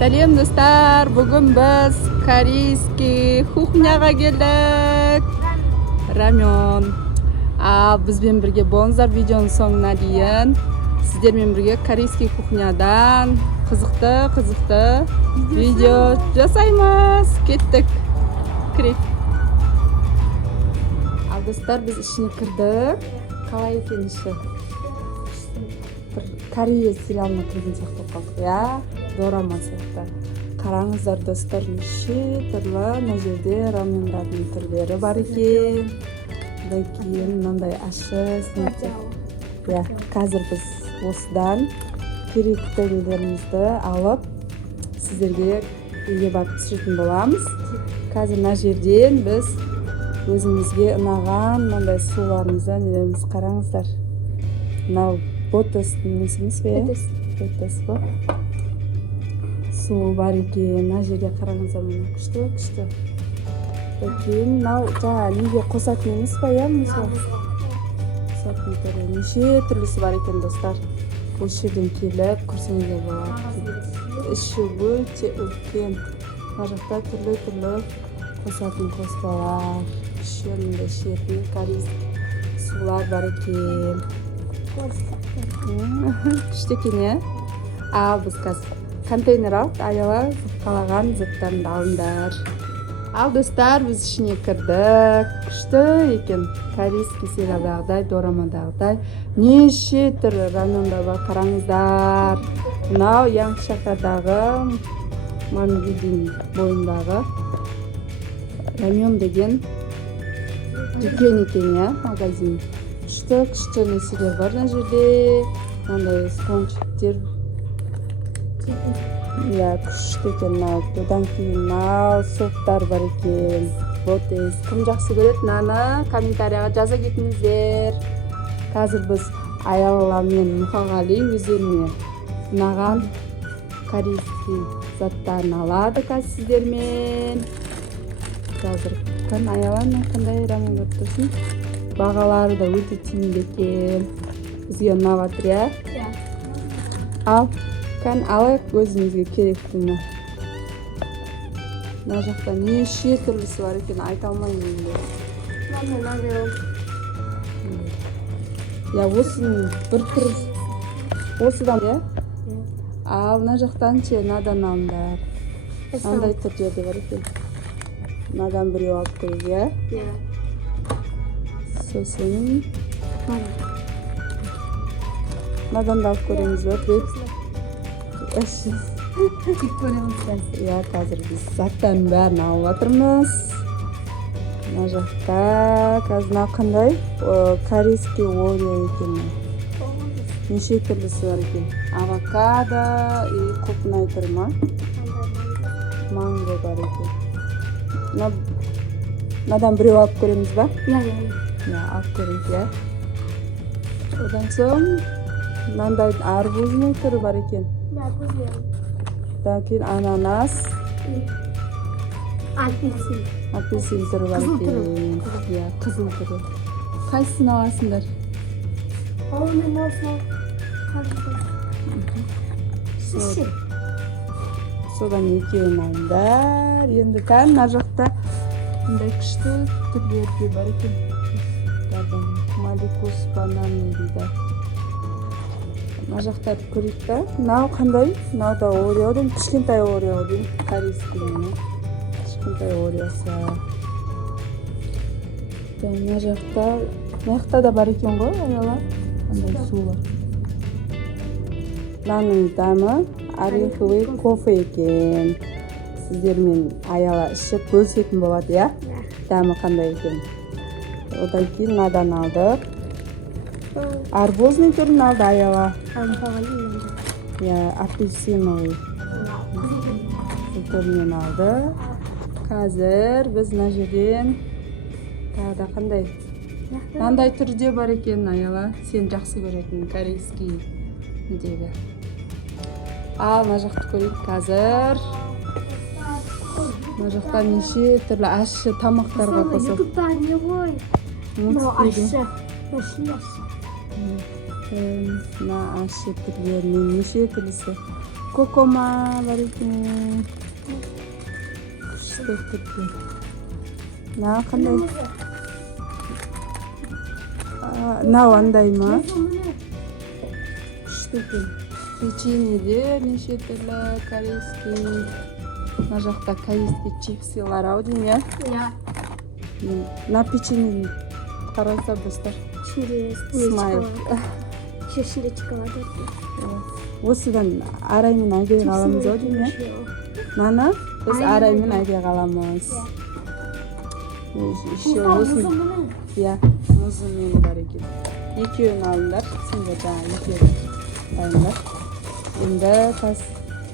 Сәлем достар, бүгін біз корейский кухняға келдік. Рамен. Бізбен бірге болыңыздар видеоның соңына дейін. Сіздермен бірге корейский кухнядан қызықты видео жасаймыз. Кеттік. Кірейік. Достар, біз ішіне кірдік. Қалай екен іші? Бір Корея сериалына кірген сияқты қалдық, я? Дорама сияқты. Қараңыздар достар, неше түрлі мына жерде рамендардың түрлері бар екен. Одан кейін мынандай ащы снектер. Я, қазір біз осыдан керекті нелерімізді алып сіздерге үйге барып пісіретін боламыз. Қазір мына жерден біз өзімізге ұнаған мынандай суларымызды нелеріміз қараңыздар. Мынау ботос немесіміз бе? Ботос ба? Су бар екен. Мына жерге қараңыздар, мына күшті. Кейін мынау жаңа неге қосатын емес па, я? Қосатын түрі неше түрлісі бар екен достар. Осы жерден келіп көрсеңіздер болады. Іші өте үлкен. Мына жақта түрлі қосатын қоспалар. Ішінде шетін корейский сулар бар екен. Күшті екен, я? Ал біз қазір контейнер алып, аяла қалаған заттарды алыңдар. Ал достар, біз ішіне кірдік. Күшті екен. Корейский сериалдағыдай, дорамадағыдай неше түрлі рамендар бар, қараңыздар. Мынау Яңшақадағы Мангидин бойындағы рамен деген дүкен екен, я, магазин. Күшті нәрселер бар мына жерде. Мынандай спонжиктер. Я, күшті екен. Одан кейін мынау соптар бар екен. Ботес. Кім жақсы көреді, мынаны комментарияға жаза кетіңіздер. Қазір біз Аяла мен Мұхағали өздеріне ұнаған корейский заттарын алады қазір сіздермен. Қазір Аяланың қандай рамен көріп тұрсын? Бағалары да өте тиімді екен. Бізге ұнап жатыр, я? Ал, алайық өзімізге керектіні. Мына жақта неше түрлісі бар екен, айта алмаймын енді. Я, осының бір түр осыдан, я? Ал, мына жақтан надан алындар. Мынандай түрлері бар екен. Надан біреу алып көрейік, я? Сосын наданды алып көреміз бе? Я, қазір біз заттардың бәрін алып жатырмыз. Мына жақта қазір қандай корейский орео екен. Неше түрлісі бар екен. Авокадо и көпнай тұр ма? Манго бар екен. Надан біреу алып көреміз ба? Я, алып көрейік, я? Одан соң мынандай арбузның түрі бар екен. Одан кейін ананас. Апельсин түрі бар екен. Я, қызыл түрі. Қайсысын аласыңдар? Содан екеуін алыңдар. Енді мына жақта мындай күшті түрлері бар екен. Маликус банан дейді. Мына жақтарды көрейік та. Мынау қандай? Мынау да ореодың, кішкентай ореодың корейскийінің. Кішкентай ореосы. Мына жақта да бар екен ғой, Аяла. Қандай сулы. Мынаның дәмі ореховый кофе екен. Сіздермен Аяла ішіп бөлісетін болады, я? Дәмі қандай екен. Одан кейін надан алдық. Арбузный түрін алды Аяла. Я, апельсиновый түрінен алды. Қазір біз мына жерден тағы қандай? Мынандай түрде бар екен, Аяла. Сен жақсы көретін корейский недегі. Ал, мына жақты көрейік қазір. Мына жақта неше түрлі ащы тамақтарға қосып. Мына ащы түрлерінен неше түрлісі Кокома бар екен. Күшті түрде. Мына қандай? Мынау андай ма? Күшті екен. Печеньеде неше түрлі корейский. Мына жақта корейский чипсилар ау деймін, иә? Иә. Мына печеньені қараса достар. Смайл. Ішінде шоколад. Осыдан Араймен Айдай қаламыз ау деймін, иә? Наны біз Араймен Айдай қаламыз. Еще осыны. Иә, мұзымен бар екен. Екеуін алыңдар, сендер жаңа екеуін алыңдар. Енді қазір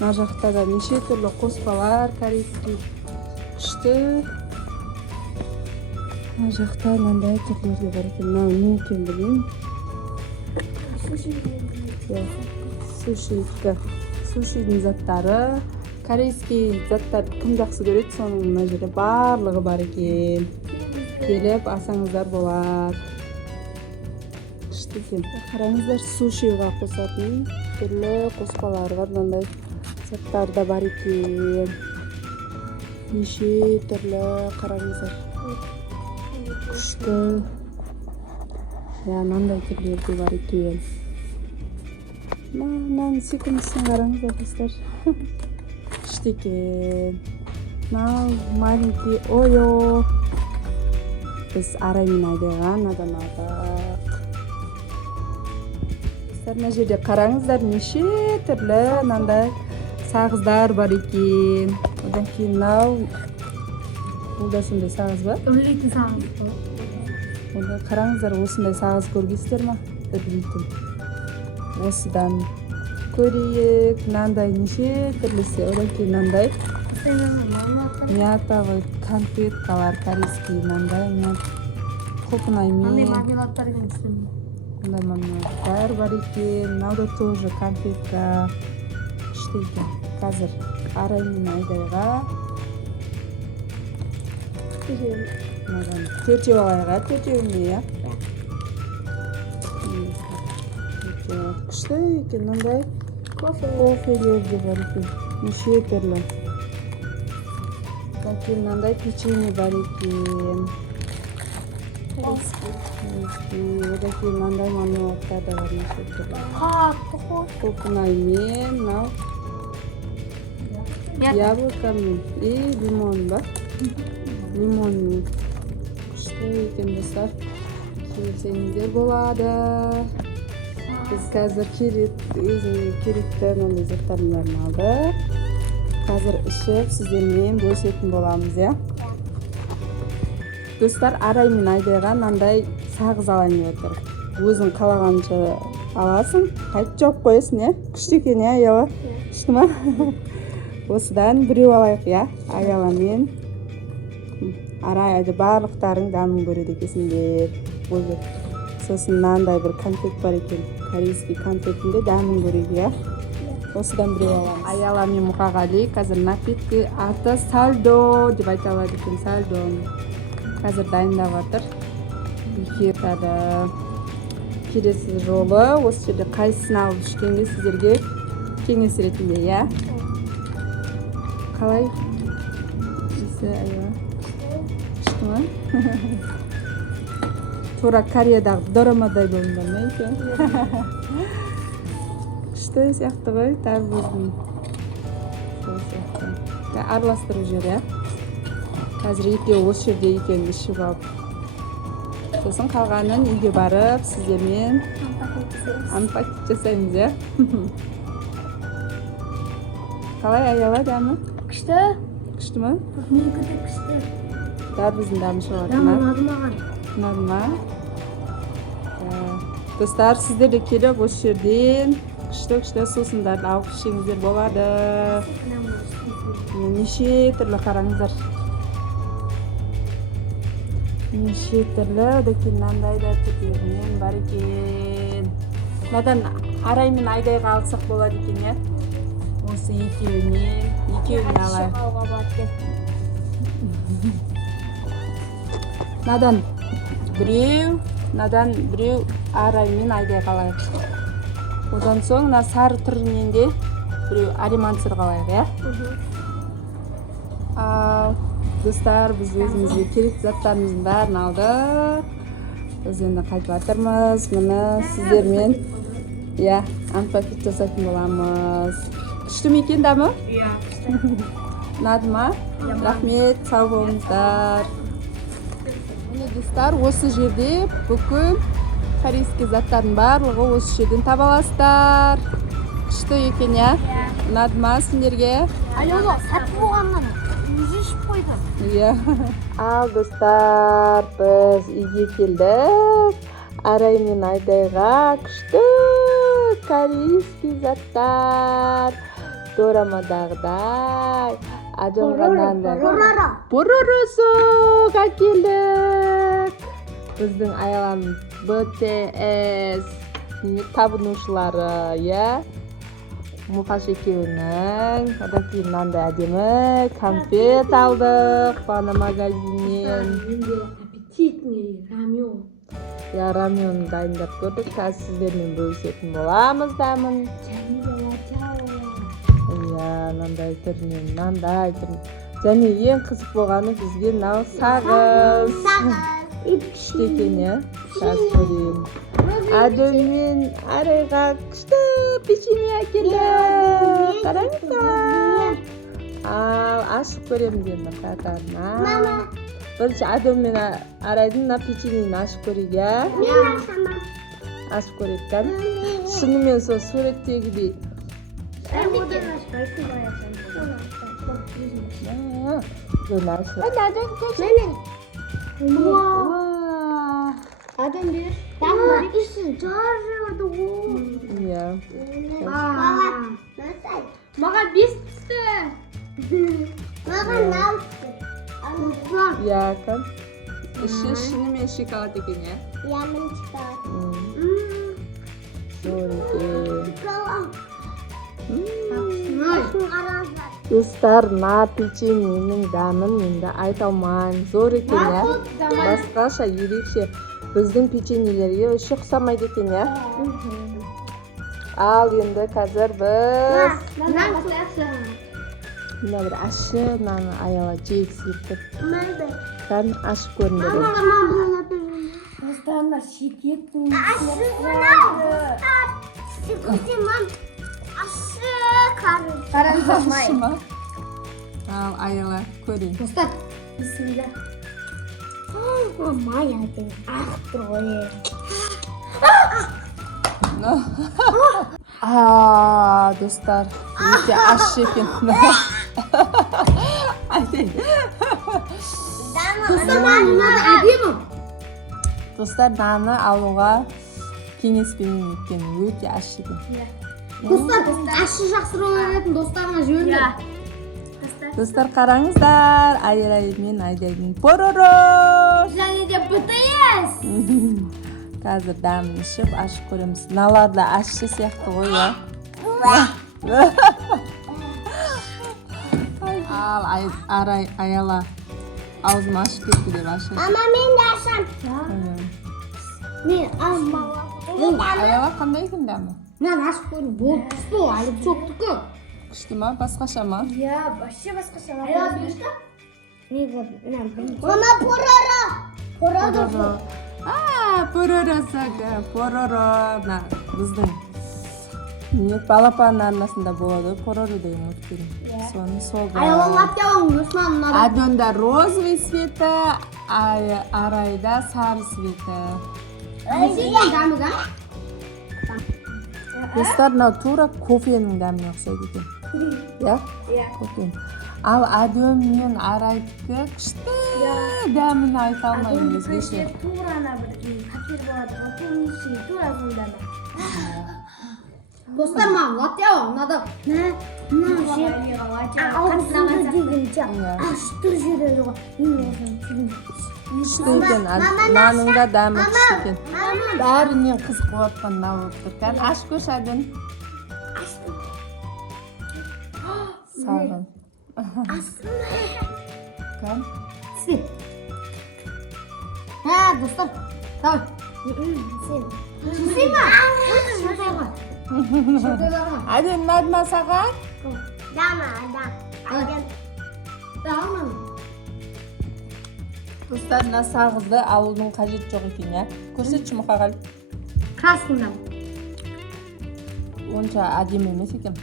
мына жақта да неше түрлі қоспалар, корейский күшті. Мына жақта мынандай түрлері бар екен. Мынау не екен білмеймін. Сушидің заттары, корейский заттарды кім жақсы көреді, соның мына жерде барлығы бар екен. Келіп асаңыздар болады. Күшті екен. Қараңыздар, сушиға қосатын түрлі қоспалар бар, мынандай заттар да бар екен. Неше түрлі қараңыздар. Күшті. Мынандай түрлері де бар екен. Мынаны секундысын қараңыздар достар. Күшті екен. Мынау маленький ойо. Біз Араймен Айдайға надан алдық. Мына жерде қараңыздар, неше түрлі мынандай сағыздар бар екен. Одан кейін мынау бұл да сондай сағыз ба? Үрлейтін сағыз. Онда қараңыздар, осындай сағыз көргейсіздер ма? Үрлейтін. Осыдан көрейік. Мынандай неше түрлісі. Одан кейін мынандай мятовый конфеткалар, корейский мынандай көкнаймен. Мармеладтар екен. Мындай мармеладтар бар екен. Мынау да тоже конфетка. Күшті екен. Қазір Араймен Айдайға төртеу алайға, төртеуіне, иә? Күшті екен, мындай кофелер де бар екен. Неше түрлі. Мынандай печенье бар екен. Одан кейін мынандай мармеладтар да бар, неше түрлі. Көкнаймен, мынау яблокамен и лимон ба? Лимонмен. Күшті екен достар. Келсеңіздер болады. Біз қазір өзіне керекті мынандай заттардың бәрін алдық. Қазір ішіп сіздермен бөлісетін боламыз, иә? Достар, Араймен Айдайға мынандай сағыз алайын деп отыр. Өзің қалағанша аласың, қайтып жауып қоясың, иә? Күшті екен, иә, Аяла? Күшті ма? Осыдан біреу алайық, иә? Аяламен Арайды барлықтарың дамын көреді екесіңдер. Сосын мынандай бір конфет бар екен. Корейский конфетінде дамын көреді, иә? Осыдан біреу аламыз. Аяла мен Мұқағали қазір напиткі аты сальдо деп айта алады екен, сальдо. Қазір дайындап жатыр. Келесі жолы осы жерде қайсысын алып ішкенде сіздерге кеңес ретінде, иә? Қалай? Аяла. Күшті ма? Тура Кореядағы дорамадай болыңдар ма екен? Күшті сияқты ғой, тарбуздың. Сол сияқты. Араластырып жүр, иә? Қазір екеуі осы жерде екенін ішіп алып. Сосын қалғанын үйге барып, сіздермен анпакет жасаймыз, иә? Қалай Аяла дәмі? Күшті. Күшті ма? Менікі де күшті. Дарбыздың дәмі шығады ма? Ұнады маған. Ұнады ма? Достар, сіздер де келіп осы жерден күшті сусындарды алып ішіңіздер болады. Неше түрлі қараңыздар. Неше түрлі, одан мынандай да түрлерінен бар екен. Мынадан Араймен Айдайға алсақ болады екен, иә? Осы екеуіне алайық. Мынадан біреу Араймен Айдайға алайық. Одан соң сары түрінен де біреу аримансыр қалайық, иә? Ал достар, біз өзімізге керек заттарымыздың бәрін алдық. Біз енді қайтып жатырмыз. Міне сіздермен анпакет жасайтын боламыз. Күшті ме екен, дәмі? Иә. Ұнады ма? Рахмет, сау болыңыздар. Міне достар, осы жерде бүкіл корейский заттардың барлығы осы жерден таба аласыздар. Күшті екен, иә? Ұнады ма сендерге? Алло, сатып болғаннан өзі ішіп қойды. Иә. Ал достар, біз үйге келдік. Арай мен Айдайға күшті корейский заттар. Дорамадағыдай. Ажонғаннан Пороросуға келдік. Біздің Айланың БТС табынушылары, иә? Мұқаш екеуінің. Одан кейін мынандай әдемі конфет алдық бана магазиннен. Менде аппетитный рамен. Я рамен дайындап көрдік. Қазір сіздермен бөлісетін боламыз дәмін. Мынандай түрінен, мынандай түрінен. Және ең қызық болғаны бізге мынау сағыз. Күшті екен, иә? Қазір көрейін. Адеммен Арайға күшті печенье әкелдік. Қараңыздар. Ал ашып көреміз енді қатарына. Бірінші Адеммен Арайдың мына печеньені ашып көрейік, иә? Мен ашамын. Ашып көрейік, кән. Шынымен сол суреттегідей. Sen buradan açmayı koyarsın. Adam bir. Ama işin çağırıyordu. Ya. Bana biz çıktı. Bana ne yaptı? Ya kan. Şınымен şokolad екен, ya. Yamin çıkar. Zor екен. Şunlar. Достар, мына печеньенің дәмін енді айта алмаймын. Зор екен, я. Басқаша, ерекше. Біздің печеньелерге өші ұқсамайды екен, я. Ал енді қазір біз мына бір ашы мынаны Аяла жегісі келіп тұр. Кән ашып көріңдер. Достарына шекеттің Ашы ма? Ал Аяла көрейін. Достар, бисмилля. Мая екен, ақ тұр ғой. Достар, өте ашы екен. Достар, наны алуға кеңес бермеймін екен, өте ашы екен. Достар, ашы жақсырау беретін достарына жіберіңдер. Достар, қараңыздар, Айрай мен Айдайдың Пороро. Және де БТС. Қазір дәмін ішіп, ашып көреміз. Мыналар да ащы сияқты ғой, я. Ал Арай, Аяла аузым ашып кетті деп ашып. Ama мен de ашам. Мен алмалам. Аяла қандай екен дәмі? Мен ашып көрдім. Болып күшті ғой, әлі жоқтікі. Күшті ма? Басқаша ма? Я, вообще басқаша. Аяла берші? Мама, Пороро. Пороро. Пороро сага, Пороро. Біздің балапан арнасында болады, Пороро деген мультфильм. Соны сол. Аяла латте алың, Осман. Адонда розовый цветі, Арайда сары цветі. Несеген дәмі ға? Достар, мынау тура кофенің дәміне ұқсайды екен. Я? Кофен. Ал Адем мен Арайдікі күшті дәмін айта алмаймын өзгеше. Тура ана бір қатер болады, оның ішіне тура сол дәмі. Достар, маған латте алың, ұнады. Мына жер аузында дегенше ашты жүреді ғой. Күшті екен, наныңда дәмі күшті екен. Бәрінен қызық болатқан мынау болып тұр. Кән, аш көш Адем. Аштым. Сағын. Кән. Сен. Достар, давай. Сен. Сен ма? Adem nadma sağar? Dama. Dama. Dostlar nasıl ağızda avulun қажет жоқ екен ya. Көрсетші мұқағал. Красный. Онша әдемі емес екен.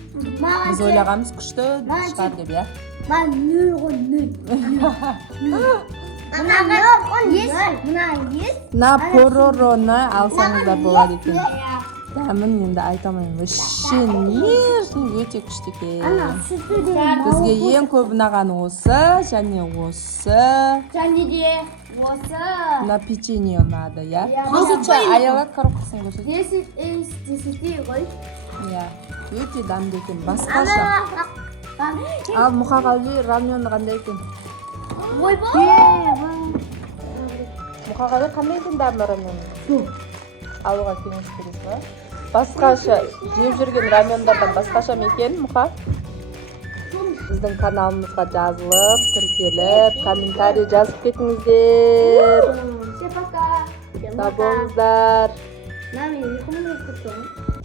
Маған Біз ойлағанбыз күшті шығар деп ya. Мен нөл ғой, нөл. Мына ес. На поророны алсаңыздар болады екен. Дәмін енді айтамайын. Вообще нежный, өте күшті екен. Бізге ең көп ұнағаны осы және осы. Және де осы. Мына печенье ұнады, я. Көрсетші, аяла коробкасын көрсет. 10 ғой. Я, өте дәмді екен, басқаша. Ал мұқағали рамёны қандай екен? Ойбай. Мұқағали қандай екен дәмі рамёны? Алуға кеңес бересіз ба? Басқаша, жеп жүрген рамёндардан басқаша ма екен, Мұқа? Біздің каналымызға жазылып, тіркеліп, комментарий жазып кетіңіздер. Всем пока. Сау болыңыздар. Нами, ұйқым келіп кетті.